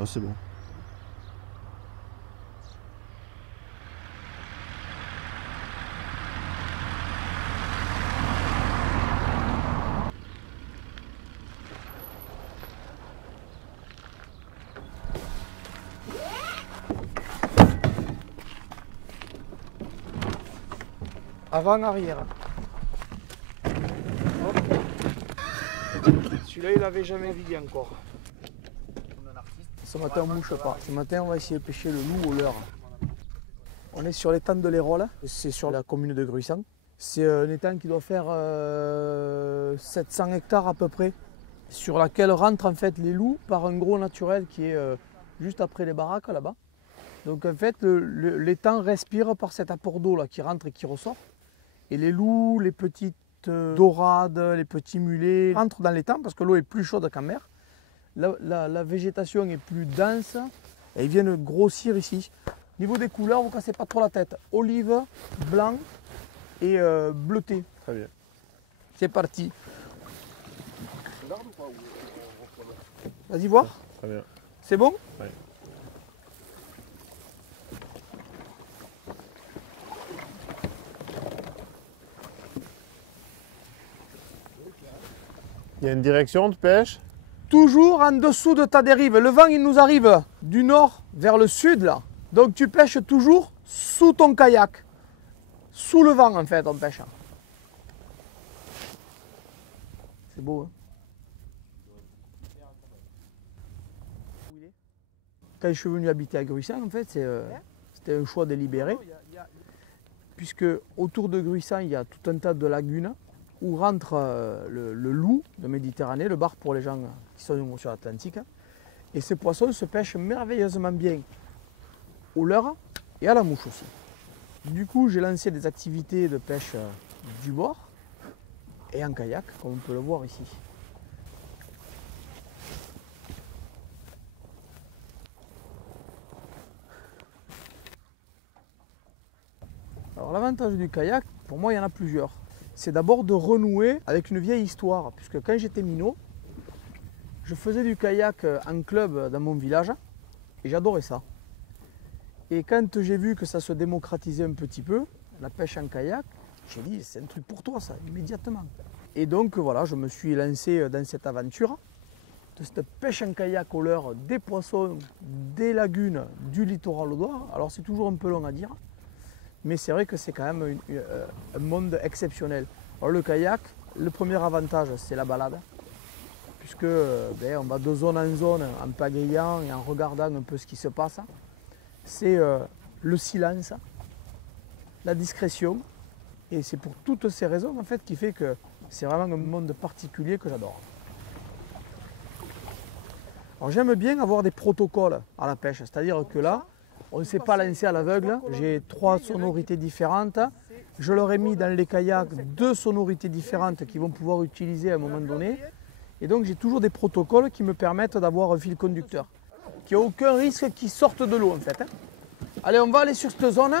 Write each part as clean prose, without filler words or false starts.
Là, c'est bon. Avant-arrière. Celui-là, il n'avait jamais vidé encore. Ce matin, on ne mouche pas. Ce matin, on va essayer de pêcher le loup au leurre. On est sur l'étang de l'Hérolle. C'est sur la commune de Gruissant. C'est un étang qui doit faire 700 hectares à peu près, sur laquelle rentrent en fait les loups par un gros naturel qui est juste après les baraques là-bas. Donc en fait, l'étang respire par cet apport d'eau là qui rentre et qui ressort. Et les loups, les petites dorades, les petits mulets rentrent dans l'étang parce que l'eau est plus chaude qu'en mer. La végétation est plus dense et ils viennent grossir ici. Niveau des couleurs, vous ne cassez pas trop la tête. Olive, blanc et bleuté. Très bien. C'est parti. Vas-y voir. Très bien. C'est bon? Oui. Il y a une direction de pêche? Toujours en dessous de ta dérive. Le vent, il nous arrive du nord vers le sud là. Donc tu pêches toujours sous ton kayak. Sous le vent en fait, on pêche. C'est beau, hein? Quand je suis venu habiter à Gruissant, en fait, c'était un choix délibéré. Puisque autour de Gruissant, il y a tout un tas de lagunes où rentre le loup de Méditerranée, le bar pour les gens qui sont sur l'Atlantique. Et ces poissons se pêchent merveilleusement bien au leurre et à la mouche aussi. Du coup, j'ai lancé des activités de pêche du bord et en kayak, comme on peut le voir ici. Alors l'avantage du kayak, pour moi, il y en a plusieurs. C'est d'abord de renouer avec une vieille histoire, puisque quand j'étais minot, je faisais du kayak en club dans mon village et j'adorais ça. Et quand j'ai vu que ça se démocratisait un petit peu, la pêche en kayak, j'ai dit c'est un truc pour toi ça, immédiatement. Et donc voilà, je me suis lancé dans cette aventure de cette pêche en kayak au leurre des poissons, des lagunes, du littoral audois. Alors c'est toujours un peu long à dire, mais c'est vrai que c'est quand même un monde exceptionnel. Alors le kayak, le premier avantage c'est la balade, puisque on va de zone en zone en pagayant et en regardant un peu ce qui se passe. C'est le silence, la discrétion, et c'est pour toutes ces raisons en fait qui fait que c'est vraiment un monde particulier que j'adore. Alors j'aime bien avoir des protocoles à la pêche, c'est-à-dire que là, on ne s'est pas lancé à l'aveugle. J'ai 3 sonorités différentes. Je leur ai mis dans les kayaks 2 sonorités différentes qu'ils vont pouvoir utiliser à un moment donné. Et donc j'ai toujours des protocoles qui me permettent d'avoir un fil conducteur. Qu'il n'y a aucun risque qu'ils sortent de l'eau en fait. Allez, on va aller sur cette zone.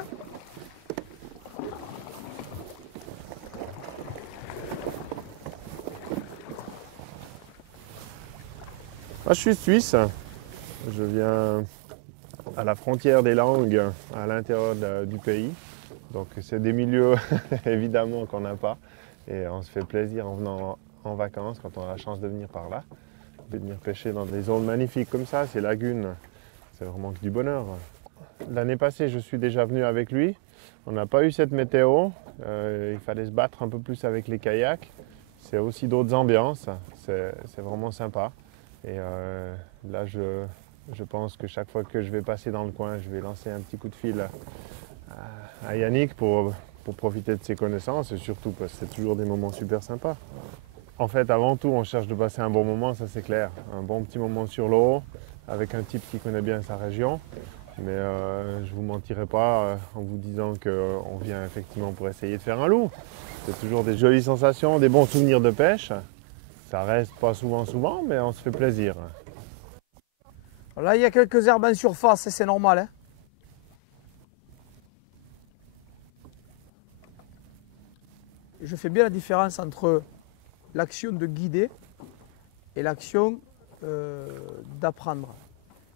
Moi, je suis suisse. Je viens à la frontière des langues à l'intérieur du pays. Donc c'est des milieux évidemment qu'on n'a pas. Et on se fait plaisir en venant en vacances quand on a la chance de venir par là. De venir pêcher dans des zones magnifiques comme ça, ces lagunes, c'est vraiment que du bonheur. L'année passée, je suis déjà venu avec lui. On n'a pas eu cette météo. Il fallait se battre un peu plus avec les kayaks. C'est aussi d'autres ambiances. C'est vraiment sympa. Et là, je pense que chaque fois que je vais passer dans le coin, je vais lancer un petit coup de fil à Yannick pour profiter de ses connaissances et surtout parce que c'est toujours des moments super sympas. En fait, avant tout, on cherche de passer un bon moment, ça c'est clair. Un bon petit moment sur l'eau, avec un type qui connaît bien sa région. Mais je ne vous mentirai pas en vous disant qu'on vient effectivement pour essayer de faire un loup. C'est toujours des jolies sensations, des bons souvenirs de pêche. Ça reste pas souvent, mais on se fait plaisir. Là, il y a quelques herbes en surface, c'est normal. Hein. Je fais bien la différence entre l'action de guider et l'action d'apprendre.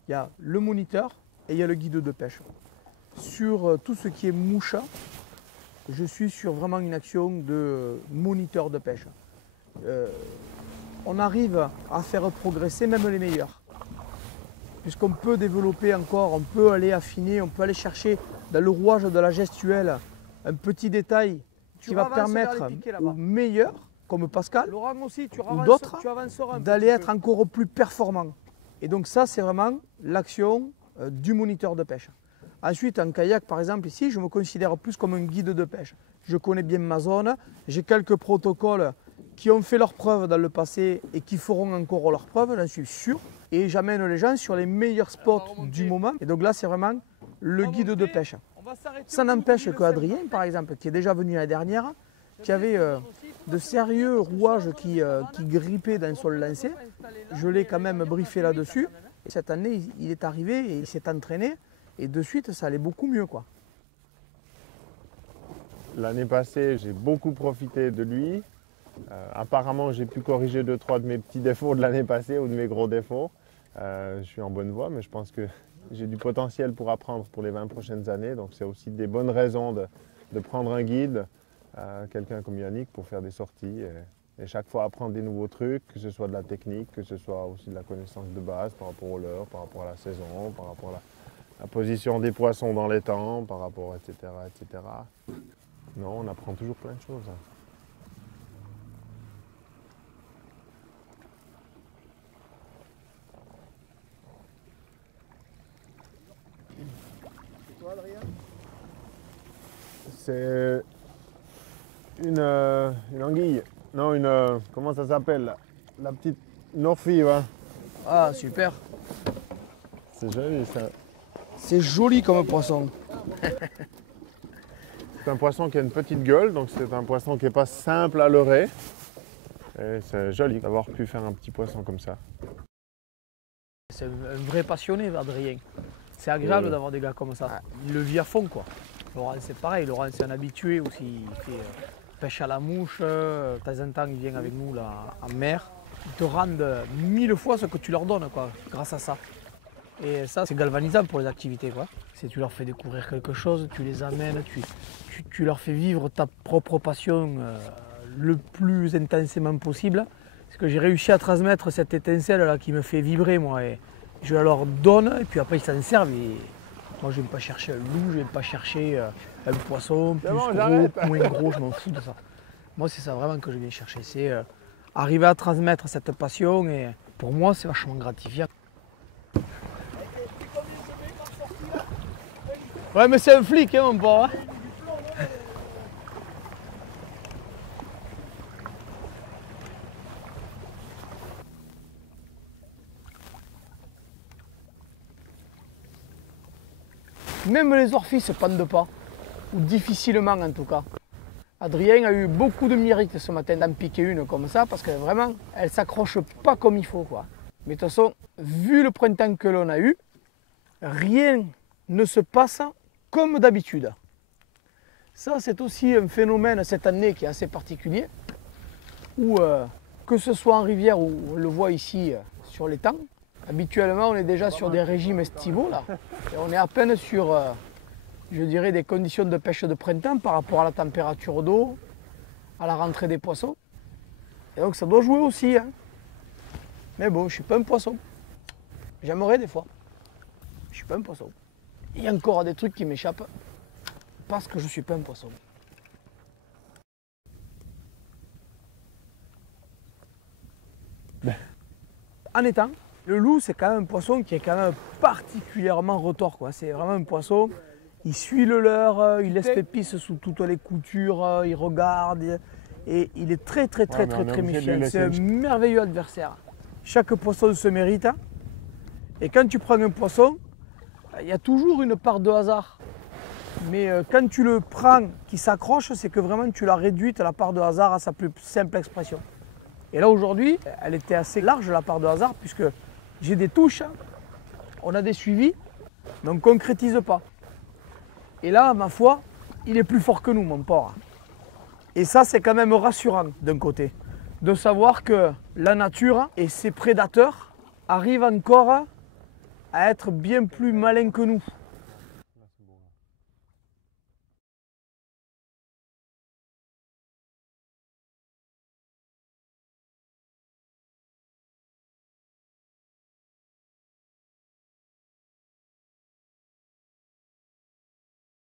Il y a le moniteur et il y a le guide de pêche. Sur tout ce qui est moucha, je suis sur vraiment une action de moniteur de pêche. On arrive à faire progresser même les meilleurs. Puisqu'on peut développer encore, on peut aller affiner, on peut aller chercher dans le rouage de la gestuelle un petit détail qui va permettre aux meilleurs, comme Pascal, ou d'autres, d'aller être encore plus performants. Et donc ça, c'est vraiment l'action du moniteur de pêche. Ensuite, en kayak, par exemple, ici, je me considère plus comme un guide de pêche. Je connais bien ma zone, j'ai quelques protocoles qui ont fait leurs preuves dans le passé et qui feront encore leurs preuves, j'en suis sûr. Et j'amène les gens sur les meilleurs spots du moment. Et donc là, c'est vraiment le guide de pêche. Ça n'empêche qu'Adrien, par exemple, qui est déjà venu l'année dernière, qui avait de sérieux rouages qui grippaient dans son lancer, je l'ai quand même briefé là-dessus. Cette année, il est arrivé et il s'est entraîné. Et de suite, ça allait beaucoup mieux, quoi. L'année passée, j'ai beaucoup profité de lui. Apparemment, j'ai pu corriger 2-3 de mes petits défauts de l'année passée ou de mes gros défauts. Je suis en bonne voie, mais je pense que j'ai du potentiel pour apprendre pour les 20 prochaines années. Donc c'est aussi des bonnes raisons de prendre un guide, quelqu'un comme Yannick, pour faire des sorties et chaque fois apprendre des nouveaux trucs, que ce soit de la technique, que ce soit aussi de la connaissance de base par rapport au leurre, par rapport à la saison, par rapport à la position des poissons dans les temps, par rapport, etc., etc. Non, on apprend toujours plein de choses. C'est une anguille. Non, comment ça s'appelle la petite Norfie, ouais. Ah, super. C'est joli ça. C'est joli comme poisson. C'est un poisson qui a une petite gueule, donc c'est un poisson qui n'est pas simple à leurrer. Et c'est joli d'avoir pu faire un petit poisson comme ça. C'est un vrai passionné, Adrien. C'est agréable d'avoir des gars comme ça. Il le vit à fond, quoi. Laurent, c'est pareil. Laurent, c'est un habitué aussi. Il fait pêche à la mouche. De temps en temps, il vient avec nous là, en mer. Ils te rendent 1000 fois ce que tu leur donnes, quoi, grâce à ça. Et ça, c'est galvanisant pour les activités, quoi. Si tu leur fais découvrir quelque chose, tu les amènes, tu leur fais vivre ta propre passion le plus intensément possible. Parce que j'ai réussi à transmettre cette étincelle-là qui me fait vibrer, moi. Et je la leur donne, et puis après, ils s'en servent. Et moi, je ne vais pas chercher un loup, je ne vais pas chercher un poisson plus gros, moins gros, je m'en fous de ça. Moi, c'est ça vraiment que je viens chercher. C'est arriver à transmettre cette passion, et pour moi, c'est vachement gratifiant. Ouais, mais c'est un flic, hein, mon pauvre. Même les orphis se pendent pas, ou difficilement en tout cas. Adrien a eu beaucoup de mérite ce matin d'en piquer une comme ça, parce que vraiment, elle s'accroche pas comme il faut, quoi. Mais de toute façon, vu le printemps que l'on a eu, rien ne se passe comme d'habitude. Ça, c'est aussi un phénomène cette année qui est assez particulier, où que ce soit en rivière ou on le voit ici sur l'étang, habituellement on est déjà sur des régimes estivaux là, et on est à peine sur, je dirais, des conditions de pêche de printemps par rapport à la température d'eau, à la rentrée des poissons. Et donc ça doit jouer aussi, hein. Mais bon, je ne suis pas un poisson. J'aimerais des fois. Je ne suis pas un poisson. Il y a encore des trucs qui m'échappent parce que je ne suis pas un poisson. En étang, le loup, c'est quand même un poisson qui est quand même particulièrement retors, quoi. C'est vraiment un poisson, il suit le leurre, il laisse pépisse sous toutes les coutures, il regarde, et il est très méfiant. C'est un merveilleux adversaire. Chaque poisson se mérite, et quand tu prends un poisson, il y a toujours une part de hasard. Mais quand tu le prends qui s'accroche, c'est que vraiment tu l'as réduite, la part de hasard, à sa plus simple expression. Et là aujourd'hui, elle était assez large, la part de hasard, puisque j'ai des touches, on a des suivis, mais on ne concrétise pas. Et là, ma foi, il est plus fort que nous, mon porc. Et ça, c'est quand même rassurant d'un côté, de savoir que la nature et ses prédateurs arrivent encore à être bien plus malins que nous.